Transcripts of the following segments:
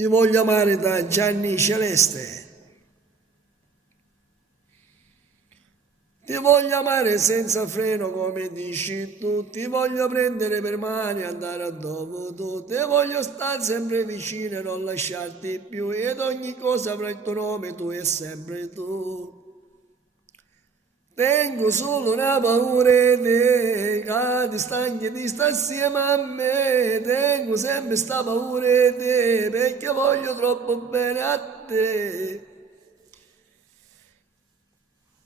Ti voglio amare da Gianni Celeste. Ti voglio amare senza freno come dici tu, ti voglio prendere per mani e andare a dove tu, ti voglio stare sempre vicino e non lasciarti più, ed ogni cosa avrà il tuo nome, tu e sempre tu. Tengo solo una paura di te, che ti stanchi di stare assieme a me, tengo sempre sta paura di te, perché voglio troppo bene a te.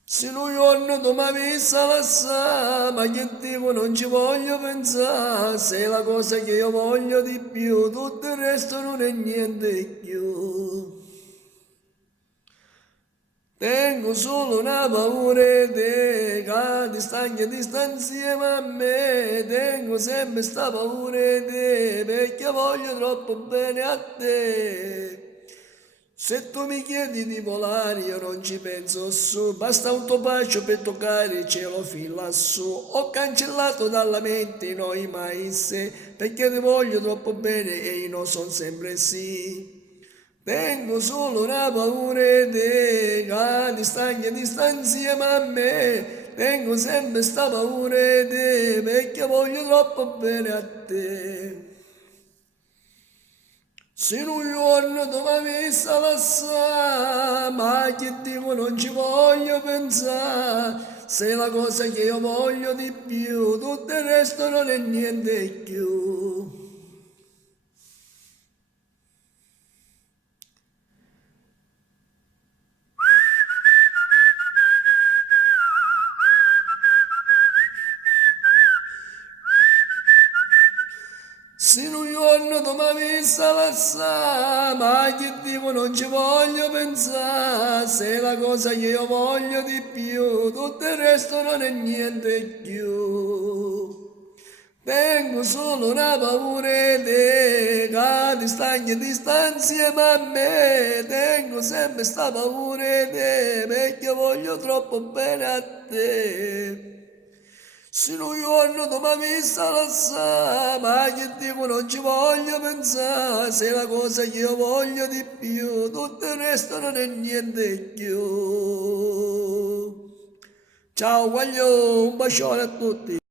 Se un giorno tu mi avessi lasciato, ma che dico non ci voglio pensare, sei la cosa che io voglio di più, tutto il resto non è niente più. Tengo solo una paura di te, che ti stanchi di stare insieme a me, tengo sempre sta paura di te, perché voglio troppo bene a te. Se tu mi chiedi di volare io non ci penso su, basta un tuo bacio per toccare il cielo fin lassù. Ho cancellato dalla mente noi mai se, perché ti voglio troppo bene e io non sono sempre sì. Tengo solo una paura di te, che ti stanchi e ti sta insieme a me. Tengo sempre sta paura di te, perché voglio troppo bene a te. Se un giorno tu mi avessi lasciato, ma che dico non ci voglio pensare, sei la cosa che io voglio di più, tutto il resto non è niente più. Se un giorno tu mi avessi lasciato, ma che dico non ci voglio pensare, sei la cosa che io voglio di più, tutto il resto non è niente più. Tengo solo una paura di te, che ti stanchi e ti sta insieme a me, tengo sempre sta paura di te, perché voglio troppo bene a te. Se un giorno tu mi avessi lasciato, ma che dico non ci voglio pensare, sei la cosa che io voglio di più, tutto il resto non è niente più. Ciao, guaglio, un bacione a tutti.